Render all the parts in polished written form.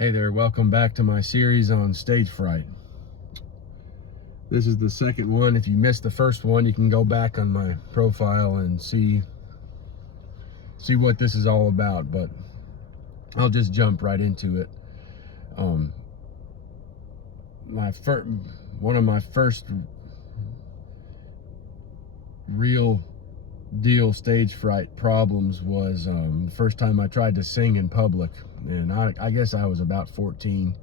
Hey there, welcome back to my series on stage fright. This is the second one. If you missed the first one, you can go back on my profile and see what this is all about, but I'll just jump right into it. One of my first real deal stage fright problems was the first time I tried to sing in public, and I guess I was about 14,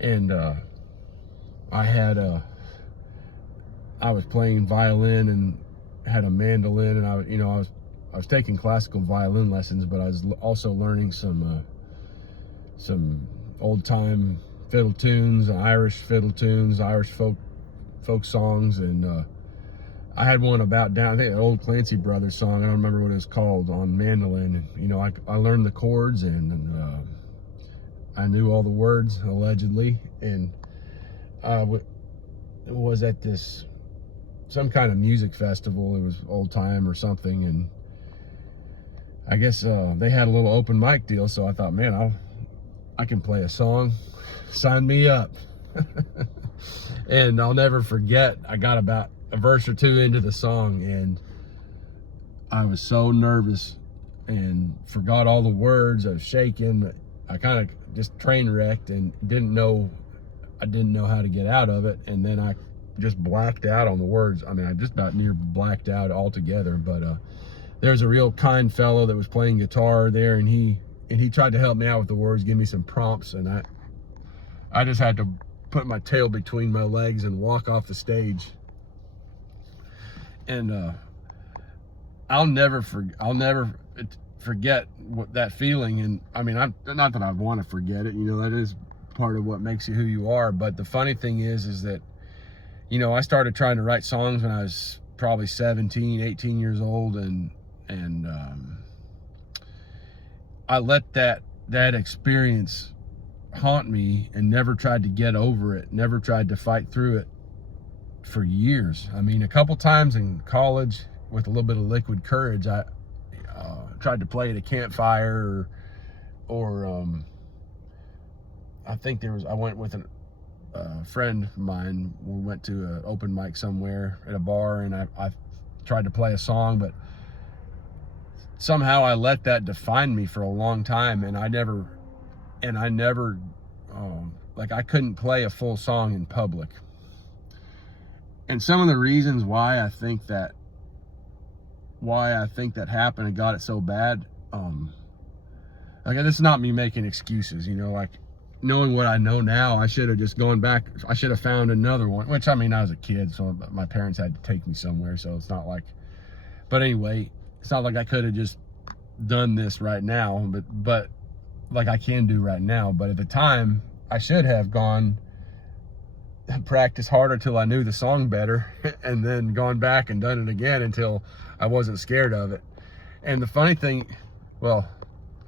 and I was playing violin and had a mandolin, and I was taking classical violin lessons, but I was also learning some old time fiddle tunes, Irish fiddle tunes, Irish folk songs, and I had one about down, I think an old Clancy Brothers song, I don't remember what it was called, on mandolin. I learned the chords, and I knew all the words, allegedly, and it was at some kind of music festival. It was old time or something, and I guess they had a little open mic deal, so I thought, man, I can play a song, sign me up. And I'll never forget, I got about a verse or two into the song, and I was so nervous and forgot all the words. I was shaking. I kind of just train wrecked and I didn't know how to get out of it, and then I just blacked out on the words. I mean, I just about near blacked out altogether. But there's a real kind fellow that was playing guitar there, and he tried to help me out with the words, give me some prompts, and I just had to put my tail between my legs and walk off the stage. And I'll never forget that feeling. And I mean, not that I want to forget it, that is part of what makes you who you are. But the funny thing is that, I started trying to write songs when I was probably 17, 18 years old, and I let that experience haunt me and never tried to get over it, never tried to fight through it for years. I mean, a couple times in college, with a little bit of liquid courage, I tried to play at a campfire, or I think I went with a friend of mine. We went to an open mic somewhere at a bar, and I tried to play a song, but somehow I let that define me for a long time, and I never like, I couldn't play a full song in public. And some of the reasons why I think that happened and got it so bad, like, this is not me making excuses, like, knowing what I know now, I should have just gone back. I should have found another one, which, I mean, I was a kid, so my parents had to take me somewhere, so it's not like, but anyway, it's not like I could have just done this right now, but like I can do right now. But at the time, I should have gone and practiced harder till I knew the song better, and then gone back and done it again until I wasn't scared of it. And the funny thing, well,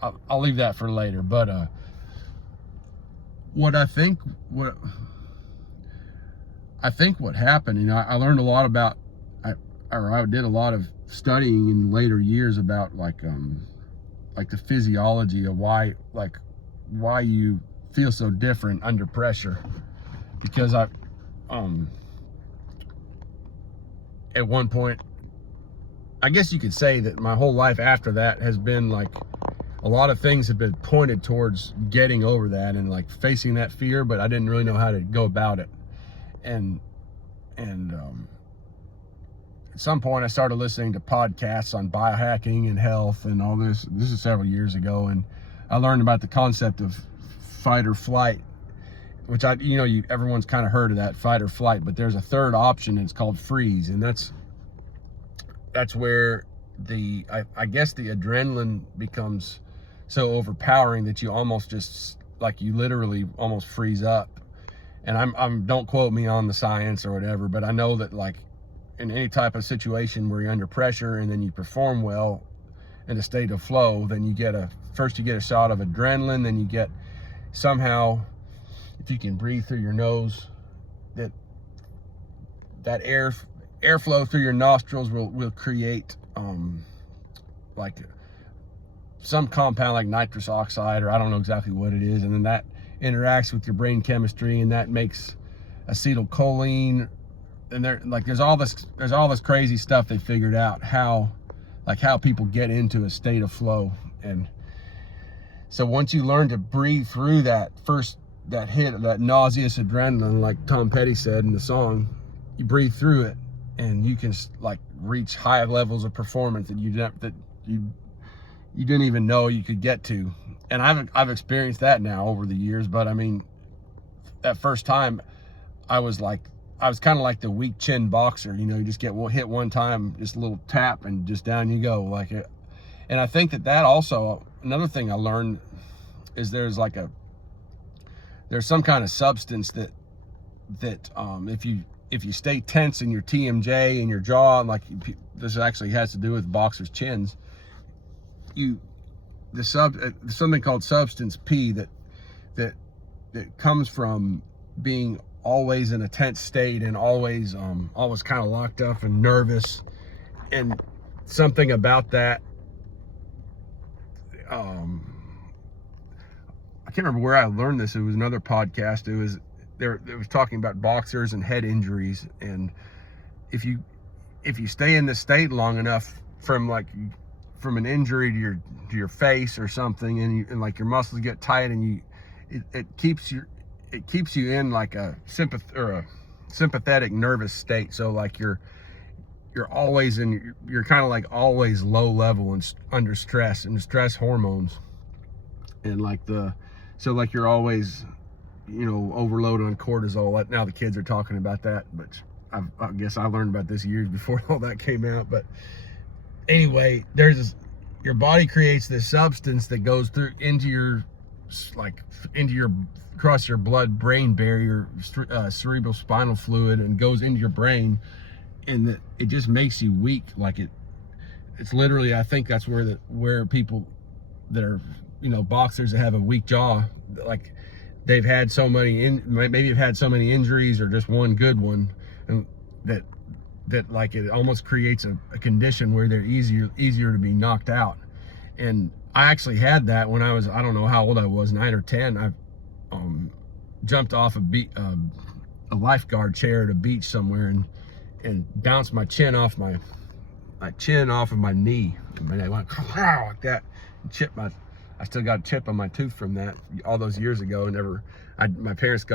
I'll leave that for later, but what happened, I learned a lot about, I did a lot of studying in later years about like the physiology of why you feel so different under pressure. Because at one point, I guess you could say that my whole life after that has been like, a lot of things have been pointed towards getting over that and like facing that fear, but I didn't really know how to go about it. And at some point, I started listening to podcasts on biohacking and health and all this. This is several years ago, and I learned about the concept of fight or flight, which everyone's kind of heard of that, fight or flight, but there's a third option, and it's called freeze. And that's where I guess the adrenaline becomes so overpowering that you almost just, like, you literally almost freeze up. And don't quote me on the science or whatever, but I know that, like, in any type of situation where you're under pressure and then you perform well in a state of flow, then you get a shot of adrenaline, then you get, somehow, if you can breathe through your nose, that airflow through your nostrils will create like some compound like nitrous oxide, or I don't know exactly what it is, and then that interacts with your brain chemistry, and that makes acetylcholine, and there's all this crazy stuff they figured out how people get into a state of flow. And so once you learn to breathe through that hit, that nauseous adrenaline, like Tom Petty said in the song, you breathe through it, and you can like reach high levels of performance that you didn't even know you could get to. And I've experienced that now over the years. But I mean, that first time, I was kind of like the weak chin boxer. You know, you just get hit one time, just a little tap, and just down you go. Like it. And I think that also, another thing I learned is there's some kind of substance that if you stay tense in your TMJ and your jaw, and like this actually has to do with boxers' chins, something called substance P that comes from being always in a tense state and always kind of locked up and nervous, and something about that. I can't remember where I learned this. It was another podcast. It was talking about boxers and head injuries, and if you stay in this state long enough from an injury to your face or something, and like your muscles get tight, and it keeps you in like a sympathetic nervous state. So like you're always you're kind of like always low level and under stress, and stress hormones, and so you're always, you know, overloaded on cortisol. Now the kids are talking about that, but I guess I learned about this years before all that came out. But anyway, your body creates this substance that goes through across your blood-brain barrier, cerebral spinal fluid, and goes into your brain, and it just makes you weak. Like it's literally, I think that's where people that are, you know, boxers that have a weak jaw, like they've had maybe have had so many injuries, or just one good one, and that like it almost creates a condition where they're easier to be knocked out. And I actually had that when I was, I don't know how old I was, 9 or 10. I jumped off a lifeguard chair at a beach somewhere, and bounced my chin off of my knee, and I went like that, and I still got a chip on my tooth from that all those years ago. My parents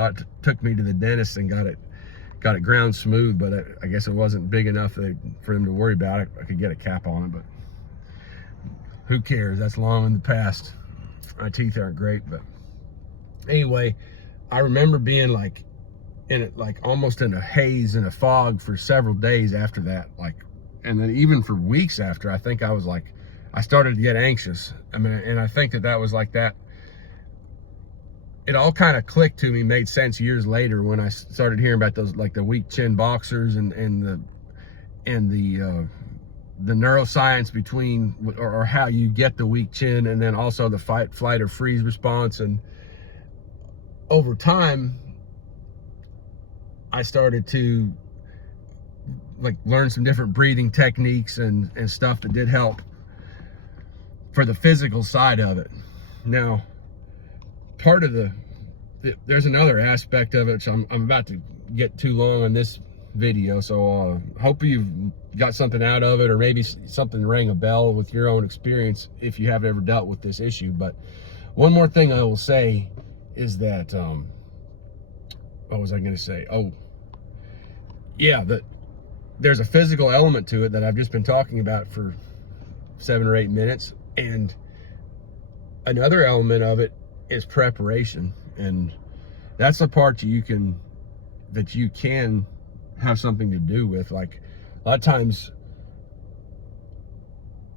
took me to the dentist and got it ground smooth, but I guess it wasn't big enough for them to worry about it. I could get a cap on it, but who cares? That's long in the past. My teeth aren't great, but anyway, I remember being like almost in a haze and a fog for several days after that, and then even for weeks after. I think I started to get anxious. I mean, and I think that was like that. It all kind of clicked to me, made sense years later when I started hearing about those, like the weak chin boxers and the neuroscience between, or how you get the weak chin, and then also the fight, flight, or freeze response. And over time, I started to learn some different breathing techniques and stuff that did help for the physical side of it. Now, part of there's another aspect of it, which I'm about to get too long on this video, so hope you've got something out of it, or maybe something rang a bell with your own experience if you haven't ever dealt with this issue. But one more thing I will say is that what was I going to say? Oh yeah, that there's a physical element to it that I've just been talking about for 7 or 8 minutes, and another element of it is preparation. And that's the part that you can have something to do with. Like, a lot of times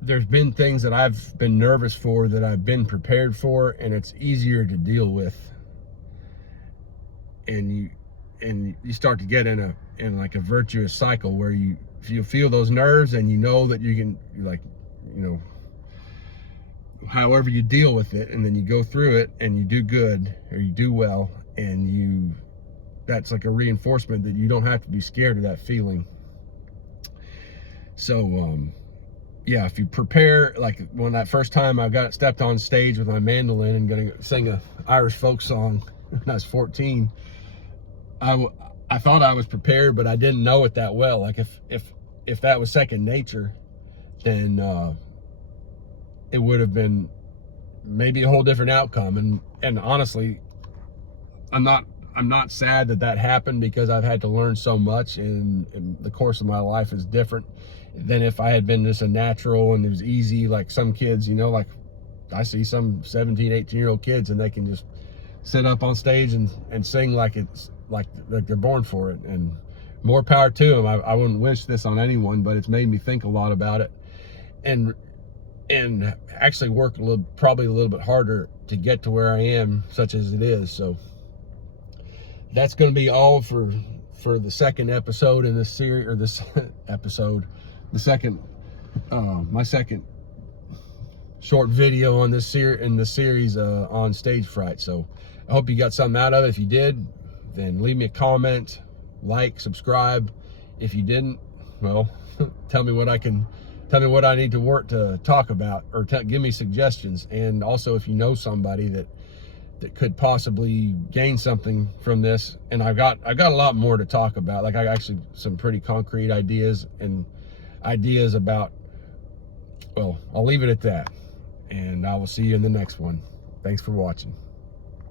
there's been things that I've been nervous for that I've been prepared for, and it's easier to deal with. And you start to get in like a virtuous cycle where you feel those nerves, and you know that you can, however you deal with it, and then you go through it and you do good, or you do well, and that's like a reinforcement that you don't have to be scared of that feeling. So yeah, if you prepare, like when that first time I got stepped on stage with my mandolin and gonna sing a Irish folk song when I was 14, I thought I was prepared, but I didn't know it that well. Like if that was second nature, then it would have been maybe a whole different outcome. And honestly, I'm not sad that happened, because I've had to learn so much, and the course of my life is different than if I had been just a natural and it was easy. Like some kids, like I see some 17, 18-year-old kids, and they can just sit up on stage and sing like it's like they're born for it. And more power to them. I wouldn't wish this on anyone, but it's made me think a lot about it, and actually work probably a little bit harder to get to where I am, such as it is. So that's going to be all for the second episode in this series, or this episode, my second short video on this series on stage fright. So I hope you got something out of it. If you did, then leave me a comment, like, subscribe. If you didn't, well, tell me what I need to work to talk about, or give me suggestions. And also, if you know somebody that could possibly gain something from this, and I got a lot more to talk about. Like I actually some pretty concrete ideas about, well, I'll leave it at that, and I will see you in the next one. Thanks for watching.